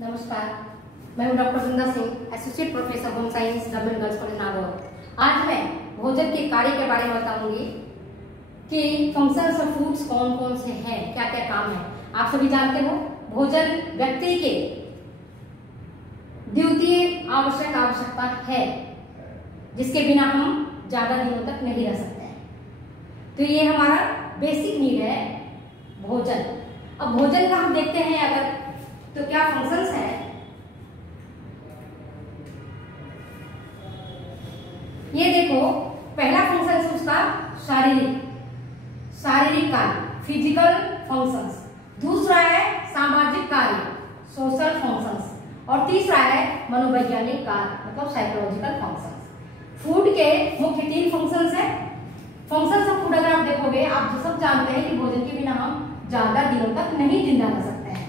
नमस्कार, मैं हूं doctor Vrinda Singh, associate professor home science, government girls college Nagaur. आज मैं भोजन के कार्य के बारे में बताऊंगी कि फंक्शंस ऑफ फूड्स कौन कौन से हैं, क्या क्या काम है। आप सभी जानते हो, भोजन व्यक्ति के द्वितीय आवश्यकता है, जिसके बिना हम ज्यादा दिनों तक नहीं रह सकते हैं। तो ये हमारा बेसिक नीड है भोजन। अब भोजन का हम देखते हैं अगर तो क्या फंक्शंस है। ये देखो, पहला फंक्शन है उसका शारीरिक कार्य, फिजिकल फंक्शंस। दूसरा है सामाजिक कार्य, सोशल फंक्शंस। और तीसरा है मनोवैज्ञानिक कार्य, मतलब साइकोलॉजिकल फंक्शंस। फूड के मुख्य 3 फंक्शंस है। फंक्शंस ऑफ फूड अगर आप देखोगे, आप सब जानते हैं कि भोजन के बिना हम ज्यादा दिनों तक नहीं जिंदा रह सकते हैं।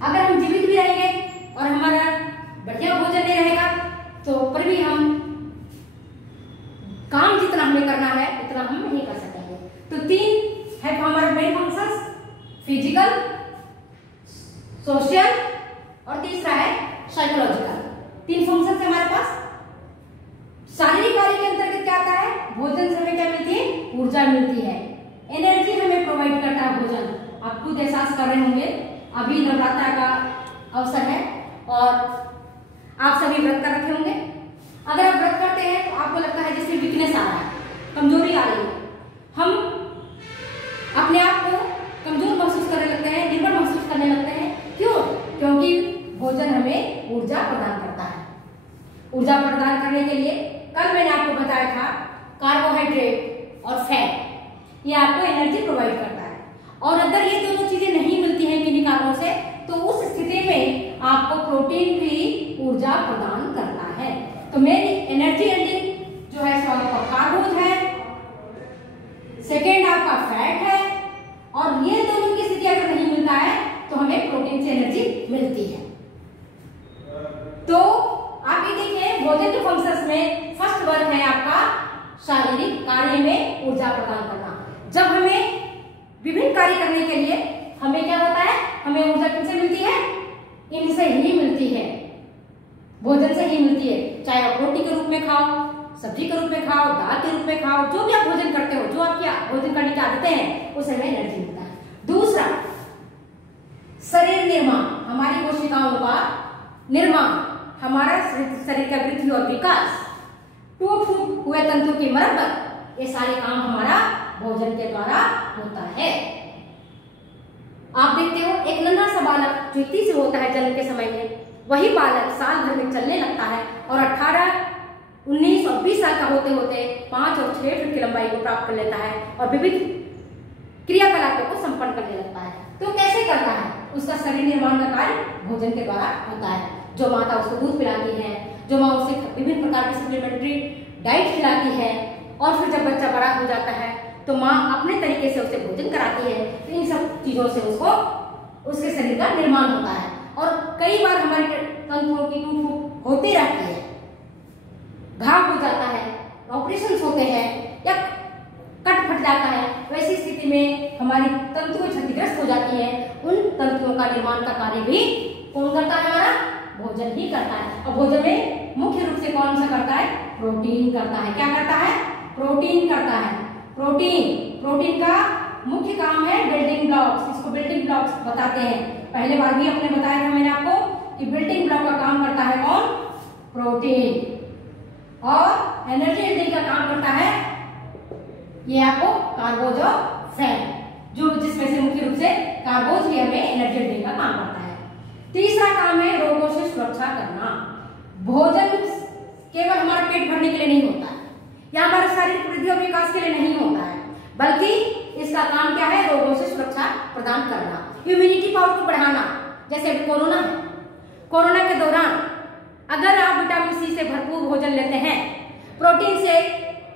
अगर हम जीवित भी रहेंगे और हमारा बढ़िया भोजन नहीं रहेगा तो पर भी हम काम जितना हमें करना है उतना हम नहीं कर सकेंगे। तो 3 है हमारे मेन फंक्शंस, फिजिकल, सोशल और तीसरा है साइकोलॉजिकल। 3 फंक्शंस है हमारे पास। शारीरिक कार्य के अंतर्गत क्या आता है? भोजन से हमें क्या मिलती है? ऊर्जा मिलती है, एनर्जी हमें प्रोवाइड करता है भोजन। आप खुद एहसास कर रहे होंगे, अभी नवरात्रा का अवसर है और आप सभी व्रत कर रखे होंगे। अगर आप व्रत करते हैं तो आपको लगता है जैसे वीकनेस आ रहा है, कमजोरी आ रही है। हम अपने आप को कमजोर महसूस करने लगते हैं, निर्बल महसूस करने लगते हैं। क्यों? क्योंकि भोजन हमें ऊर्जा प्रदान करता है। ऊर्जा प्रदान करने के लिए कल मैंने आपको बताया था, कार्बोहाइड्रेट और फैट ये आपको एनर्जी प्रोवाइड करता है। और अगर ये दोनों चीजें नहीं मिलती हैं किन्हीं कारणों से, तो उस स्थिति में आपको प्रोटीन भी ऊर्जा प्रदान करता है। तो मेन एनर्जी इंजन जो है सो आपका कार्बोज है, सेकेंड आपका फैट है, और ये दोनों की स्थिति अगर नहीं मिलता है तो हमें प्रोटीन से एनर्जी मिलती है। तो आप ये देखिए, भोजन के फंक्शंस में फर्स्ट वर्क है आपका शारीरिक कार्य में ऊर्जा प्रदान करना। जब हमें विभिन्न कार्य करने के लिए हमें क्या होता है, हमें ऊर्जा किनसे मिलती है? इनसे ही मिलती है, भोजन से ही मिलती है। चाहे आप रोटी के रूप में खाओ, सब्जी के रूप में खाओ, दाल के रूप में खाओ, जो भी आप भोजन करते हो, जो आपकी भोजन करने की आदतें हैं, उससे हमें एनर्जी मिलता है। दूसरा, शरीर निर्माण, हमारी कोशिकाओं का निर्माण, हमारा शरीर का वृद्धि और विकास, टूट फूट हुए तंतु की मरम्मत, ये सारे काम हमारा भोजन के द्वारा होता है। आप देखते हो, एक नन्हा सा बालक जो इतनी से होता है जन्म के समय में, वही बालक साल भर में चलने लगता है और 18, 19 और 20 साल का होते होते 5 और 6 फीट की लंबाई को प्राप्त कर लेता है और विविध क्रियाकलापों को संपन्न करने लगता है। तो कैसे करता है? उसका शरीर निर्माण का कार्य भोजन के द्वारा होता है। जो माता उसको दूध पिलाती है, जो माँ उसे विभिन्न प्रकार की सप्लीमेंट्री डाइट खिलाती है, और फिर जब बच्चा बड़ा हो जाता है तो माँ अपने तरीके से उसे भोजन कराती है। तो इन सब चीजों से उसको उसके शरीर का निर्माण होता है। और कई बार हमारे तंतुओं की टूट फूट होती रहती है, घाव हो जाता है, ऑपरेशन होते हैं या कट फट जाता है। वैसी स्थिति में हमारी तंतुएं क्षतिग्रस्त हो जाती है। उन तंतुओं का निर्माण का कार्य भी कौन करता है? हमारा भोजन ही करता है। और भोजन में मुख्य रूप से कौन सा करता है? प्रोटीन करता है। क्या करता है? प्रोटीन करता है। प्रोटीन का मुख्य काम है बिल्डिंग ब्लॉक्स। इसको बिल्डिंग ब्लॉक्स बताते हैं। पहले बार भी अपने बताया था मैंने आपको कि बिल्डिंग ब्लॉक का काम करता है कौन? प्रोटीन। और एनर्जी बिल्डिंग का काम करता है ये आपको कार्बोज और फैट, जो जिसमें से मुख्य रूप से कार्बोज ही हमें एनर्जी बिल्डिंग का काम करता है। तीसरा काम है रोगों से सुरक्षा करना। भोजन केवल हमारे पेट भरने के लिए नहीं होता है या हमारे शारीरिक वृद्धि और विकास के लिए नहीं होता है, बल्कि इसका काम क्या है? रोगों से सुरक्षा प्रदान करना, इम्यूनिटी पावर को बढ़ाना। जैसे कोरोना है, कोरोना के दौरान अगर आप विटामिन सी से भरपूर भोजन लेते हैं, प्रोटीन से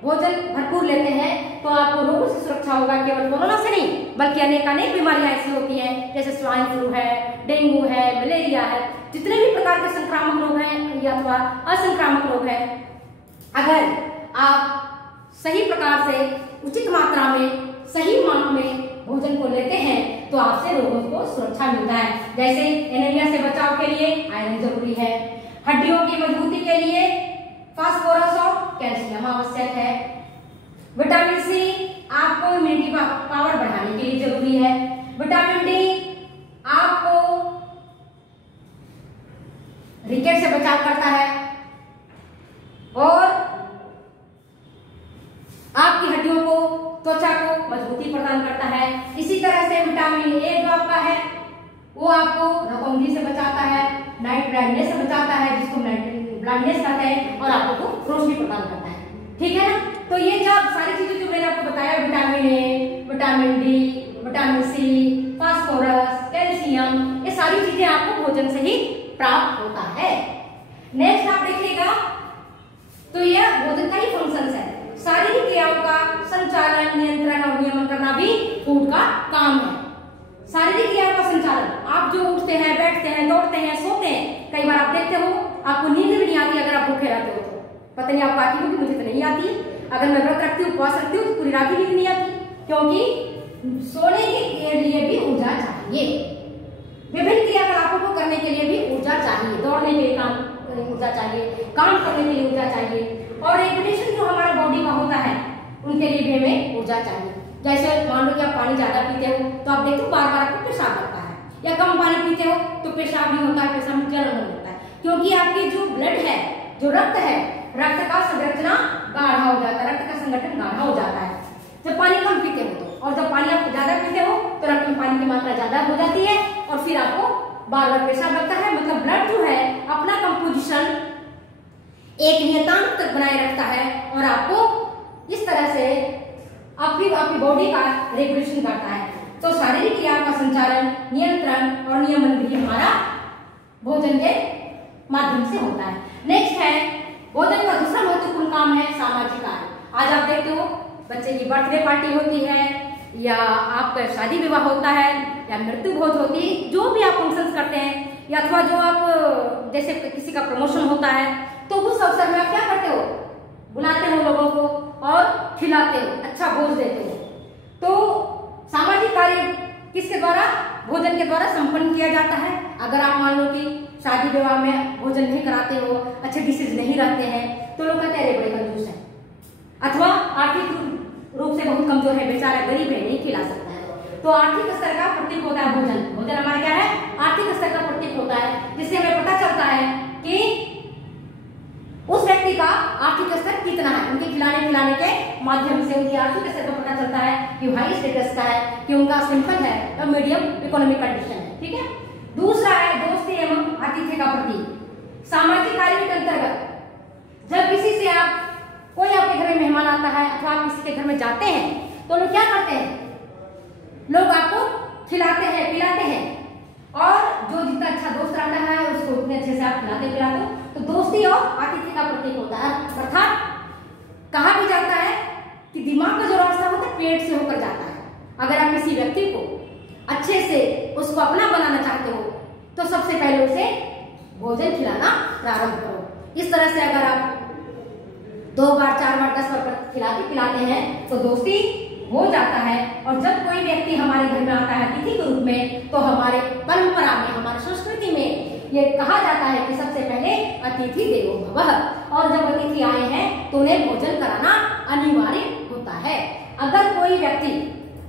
भोजन भरपूर लेते हैं, तो आपको रोगों से सुरक्षा होगा। केवल कोरोना से नहीं, बल्कि अनेक बीमारियां ऐसी होती हैं जैसे स्वाइन फ्लू है, डेंगू है, मलेरिया है, जितने भी प्रकार के संक्रामक रोग हैं या अथवा असंक्रामक रोग हैं, अगर आप सही प्रकार से उचित मात्रा में, सही माप में भोजन को लेते हैं तो आपसे रोगों को सुरक्षा मिलता है। जैसे एनीमिया से बचाव के लिए आयरन जरूरी है, हड्डियों की मजबूती के लिए फास्फोरस और कैल्शियम आवश्यक है, विटामिन सी आपको इम्यूनिटी पावर बढ़ाने के लिए जरूरी है, विटामिन डी आपको रिकेट से बचाव करता है और आपकी हड्डियों को, त्वचा को मजबूती प्रदान करता है। इसी तरह से विटामिन ए जो आपका है वो आपको रतौंधी से बचाता है, नाइट ब्लाइंडनेस से बचाता है, जिसको ब्लाइंडनेस कहते हैं, और आपको रोशनी प्रदान करता है। ठीक है ना। तो ये जब सारी चीजें जो मैंने आपको बताया, vitamin A, vitamin D, vitamin C, phosphorus, calcium, ये सारी चीजें आपको भोजन से ही प्राप्त होता है। नेक्स्ट आप देखिएगा, तो यह भोजन का ही फंक्शन है। शारीरिक क्रियाओं का संचालन, नियंत्रण और नियमन करना भी फूड का काम है। शारीरिक क्रियाओं का संचालन, आप जो उठते हैं, बैठते हैं, दौड़ते हैं, सोते हैं, कई बार आप देखते हो आपको नींद भी नहीं आती अगर आप भूखे रहते हो तो। पता नहीं आपको आती होगी, मुझे तो नहीं आती। अगर मैं व्रत रखती हूँ, उपवास रखती हूँ, तो पूरी रात ही नींद नहीं आती, क्योंकि सोने के लिए भी ऊर्जा चाहिए, विभिन्न क्रियाकलापों को करने के लिए भी ऊर्जा चाहिए, दौड़ने के लिए ऊर्जा चाहिए, काम करने के लिए ऊर्जा चाहिए, और रेगुलेशन जो हमारा बॉडी का होता है उनके लिए भी हमें ऊर्जा चाहिए। जैसे मान लो कि आप पानी ज्यादा पीते हो तो आप देखो बार बार आपको पेशाब आता है, या कम पानी पीते हो तो पेशाब नहीं होता है, पेशाब में जलन होने लगता है, क्योंकि आपकी जो ब्लड है, जो रक्त है, रक्त का संरचना गाढ़ा हो जाता है, रक्त का संगठन गाढ़ा हो जाता है जब पानी कम पीते हो तो। और जब पानी आप ज्यादा पीते हो तो रक्त में पानी की मात्रा ज्यादा हो जाती है और फिर आपको बार बार पेशाब लगता है। मतलब ब्लड जो है अपना कंपोजिशन एक नियतांक तक बनाए रखता है और आपको इस तरह से आपकी बॉडी का रेगुलेशन करता है। तो शारीरिक क्रियाओं का संचालन, नियंत्रण और नियमन भी हमारा भोजन के माध्यम से होता है। नेक्स्ट है, भोजन का दूसरा महत्वपूर्ण काम है सामाजिक कार्य। आज आप देखते हो बच्चे की बर्थडे पार्टी होती है, या आपका शादी विवाह होता है, या मृत्यु भोज होती है, जो भी आप फंक्शन करते हैं, या अथवा जो आप जैसे किसी का प्रमोशन होता है, तो उस अवसर में आप क्या करते हो, बुलाते हो लोगों को और खिलाते हो, अच्छा भोज देते हो। तो सामाजिक कार्य किसके द्वारा, भोजन के द्वारा संपन्न किया जाता है। अगर आप मान लो कि शादी विवाह में भोजन नहीं कराते हो, अच्छे डिशेज नहीं रखते हैं, तो लोग कहते हैं अरे बड़े कंजूस है, अथवा आर्थिक रूप से बहुत कमजोर है, बेचारा गरीब है, नहीं खिला सकता है। तो आर्थिक स्तर का प्रतीक होता है भोजन। भोजन हमारा क्या है, आर्थिक स्तर का प्रतीक होता है, जिससे हमें पता चलता है कि उस व्यक्ति का आर्थिक स्तर कितना है। उनके खिलाने के माध्यम से उनकी आर्थिक स्तर का पता चलता है कि हाई स्टेटस का है, कि उनका सिंपल है या मीडियम इकोनॉमिक कंडीशन है। ठीक है। दूसरा है दोस्ती एवं आतिथ्य का प्रतीक। सामाजिक कार्यों के अंतर्गत जब किसी से आप, कोई आपके घर में मेहमान आता है अथवा आप किसी के घर में जाते हैं, तो लोग क्या करते हैं, लोग आपको खिलाते हैं, पिलाते हैं, और जो जितना अच्छा दोस्त रहता है उसको उतने अच्छे से आप खिलाते पिलाते हो। तो दोस्ती और आतिथ्य का प्रतीक होता है। अर्थात कहा भी जाता है कि दिमाग का जो रास्ता होता है पेट से होकर जाता है। अगर आप किसी व्यक्ति को अच्छे से उसको अपना बनाना चाहते हो तो सबसे पहले उसे भोजन खिलाना प्रारंभ करो। इस तरह से अगर आप 2 बार 4 बार 10 बार खिलाते पिलाते हैं तो दोस्ती हो जाता है। और जब कोई व्यक्ति हमारे घर में आता है अतिथि के रूप में, तो हमारे परंपरा में, हमारी संस्कृति में ये कहा जाता है कि सबसे पहले अतिथि देवो भवः। और जब अतिथि आए हैं तो उन्हें भोजन कराना अनिवार्य होता है। अगर कोई व्यक्ति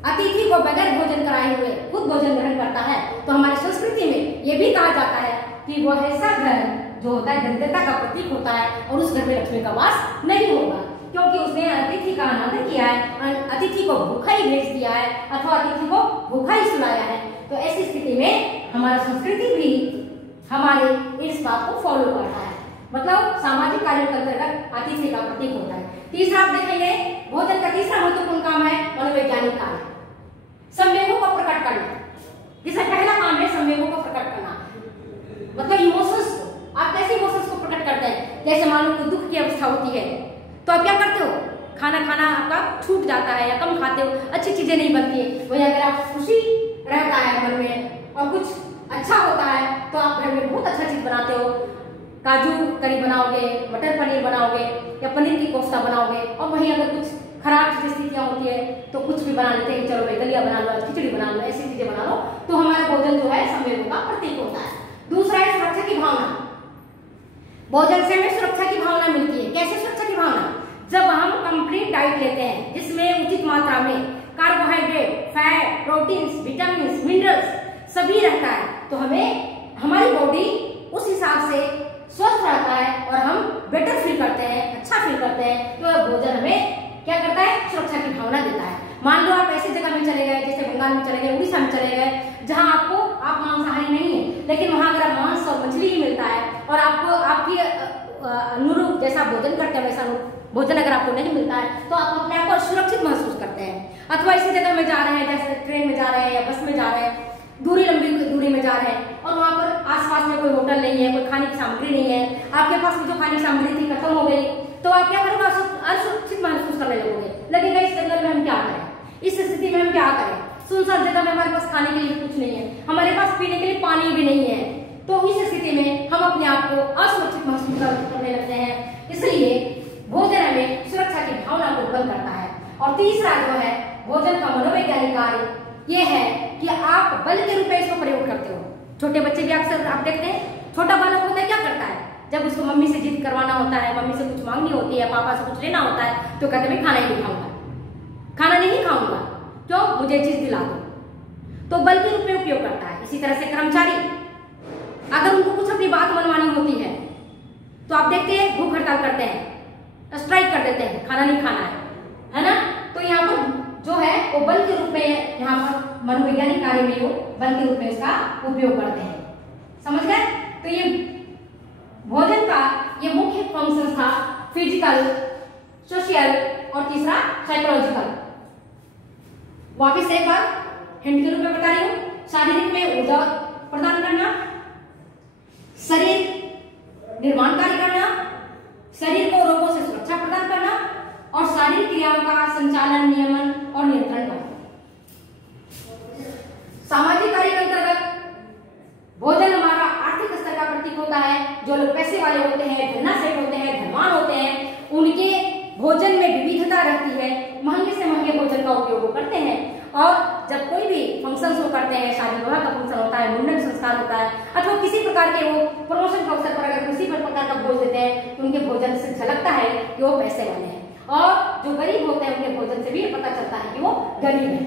अतिथि को बगैर भोजन कराए हुए खुद भोजन ग्रहण करता है तो हमारी संस्कृति में ये भी कहा जाता है कि वह ऐसा घर जो होता है दरिद्रता का प्रतीक होता है और उस घर में लक्ष्मी का वास नहीं होगा, क्योंकि उसने अतिथि का अनादर किया है, अतिथि को भूखा ही भेज दिया है अथवा अतिथि को भूखा ही सुलाया है। तो ऐसी स्थिति में हमारा संस्कृति भी हमारे इस बात को फॉलो करता है। मतलब सामाजिक कार्यों के अंतर्गत अतिथि का प्रतीक होता है। तीसरा आप देखेंगे, भोजन का तीसरा महत्वपूर्ण काम है मनोवैज्ञानिक कार्य, संवेगों को प्रकट करना। जिसका पहला काम है संवेगों को प्रकट करना, मतलब इमोशंस को। आप कैसे इमोशंस को प्रकट करते हैं? जैसे मान लो दुख की अवस्था होती है तो आप क्या करते हो, खाना आपका छूट जाता है या कम खाते हो, अच्छी चीजें नहीं बनती है। वही अगर आप खुशी रहता है मन में और कुछ अच्छा होता है तो आप घर में बहुत अच्छा चीज बनाते हो, काजू करी बनाओगे, मटर पनीर बनाओगे या पनीर की कोफ्ता बनाओगे। और वहीं अगर कुछ खराब स्थितियां होती है तो कुछ भी बना लेते हैं, चलो भाई दलिया बना लो, खिचड़ी बना लो, ऐसी चीजें बना लो। तो हमारा भोजन जो है प्रतीक होता है। दूसरा है सुरक्षा की भावना। भोजन से हमें सुरक्षा की भावना मिलती है। कैसे सुरक्षा की भावना? जब हम कंप्लीट डाइट लेते हैं जिसमें उचित मात्रा में carbohydrate, fat, proteins, vitamin, minerals सभी रहता है, तो हमें हमारी बॉडी उस हिसाब से स्वस्थ रहता है और हम बेटर फील करते हैं, अच्छा फील करते हैं। तो भोजन हमें क्या करता है? सुरक्षा की भावना देता है। मान लो आप ऐसी जगह में चले गए, जैसे बंगाल में चले गए, उड़ीसा में चले गए, जहां आप मांसाहारी नहीं है, लेकिन वहां अगर मांस और मछली ही मिलता है और आपको आपकी अनुरूप जैसा भोजन करते हैं वैसा भोजन अगर आपको नहीं मिलता है, तो आप अपने आप को सुरक्षित महसूस करते हैं। अथवा ऐसी जगह में जा रहे हैं, जैसे ट्रेन में जा रहे हैं या बस में जा रहे हैं, लंबी दूरी में जा रहे हैं और वहां पर आसपास में कोई होटल नहीं है, कोई खाने की सामग्री नहीं है, आपके पास में जो खाने की सामग्री थी खत्म हो गई, तो आप क्या करोगे? असुरक्षित महसूस करने लगेगा इस जंगल में हम क्या करें, इस स्थिति में हम क्या करें? सुनसान जगह में हमारे पास खाने के लिए कुछ नहीं है, हमारे पास पीने के लिए पानी भी नहीं है, तो इस स्थिति में हम अपने आप को असुरक्षित महसूस करने लगते हैं। इसलिए भोजन हमें सुरक्षा की भावना को उत्पन्न करता है। और तीसरा जो है भोजन का मनोवैज्ञानिक कार्य ये है कि आप बल के रूप में इसको प्रयोग करते हो। छोटे बच्चे भी अक्सर आप देखते हैं, छोटा बालक होता है क्या करता है? जब उसको मम्मी से जिद करवाना होता है, मम्मी से कुछ मांगनी होती है, पापा से कुछ लेना होता है, तो कहते हैं खाना ही नहीं खाऊंगा, खाना नहीं खाऊंगा, क्यों? मुझे चीज दिला दो। तो बल के रूप में उपयोग करता है। इसी तरह से कर्मचारी अगर उनको कुछ अपनी बात मनवानी होती है तो आप देखते हैं भूख हड़ताल करते हैं, स्ट्राइक कर देते हैं, खाना नहीं खाना है ना? तो यहाँ पर जो है वो बल के रूप में, यहाँ पर मनोवैज्ञानिक कार्य में वो बल के रूप में इसका उपयोग करते हैं। समझ गए? तो ये भोजन का ये मुख्य फंक्शन था, फिजिकल, सोशल और तीसरा साइकोलॉजिकल। वापिस एक बार हिंट के रूप में बता रही हूँ। शारीरिक में ऊर्जा प्रदान करना, शरीर निर्माण कार्य करना, शरीर को रोगों से सुरक्षा प्रदान करना और शारीरिक क्रियाओं का संचालन, नियमन और नियंत्रण करना। सामाजिक कार्य के अंतर्गत भोजन हमारा आर्थिक स्तर का प्रतीक होता है। जो लोग पैसे वाले होते हैं, धन्ना सेठ होते हैं, धनवान होते हैं, उनके भोजन में विविधता रहती है, महंगे से महंगे भोजन का उपयोग करते हैं। और जब कोई भी फंक्शंस वो करते हैं, शादी विवाह का फंक्शन होता है, मुंडन संस्कार होता है, अथवा किसी प्रकार के वो प्रमोशन के अवसर पर अगर किसी प्रकार का भोज देते हैं, तो उनके भोजन से झलकता है कि वो पैसे वाले हैं। और जो गरीब होते हैं उनके भोजन से भी पता चलता है कि वो गरीब है।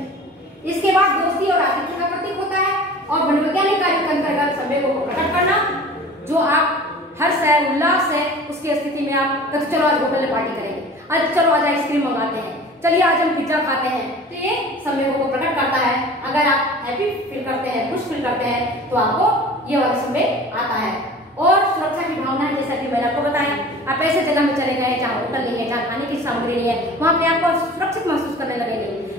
इसके बाद दोस्ती और आतिथ्य का प्रतीक होता है। और मनोवैज्ञानिक कार्य के अंतर्गत संवेगों को प्रकट करना, जो आप हर्ष है, उल्लास है, उसकी स्थिति में आप कहते चलो आज होटल में पार्टी करेंगे, आज चलो आज आइसक्रीम मंगाते हैं, चलिए आज हम पिज्जा खाते हैं, तो ये संवेगों को प्रकट करता है। अगर आप हैप्पी फील करते हैं, खुश फील करते हैं, तो आपको ये वाला संवेग आता है। और सुरक्षा की भावना है, जैसा कि मैंने आपको बताया, आप ऐसे जगह में चले गए जहाँ होटल नहीं है, जहाँ खाने की सामग्री नहीं है, वहां पे आपको सुरक्षित महसूस करने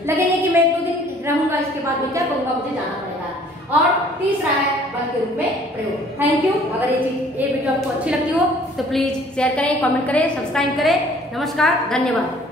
लगेंगे कि मैं 2 दिन रहूंगा, इसके बाद मैं क्या करूंगा, मुझे जाना पड़ेगा। और तीसरा है बल के रूप में प्रयोग। Thank you. अगर ये वीडियो आपको अच्छी लगती हो तो प्लीज शेयर करें, कमेंट करें, सब्सक्राइब करें। नमस्कार, धन्यवाद।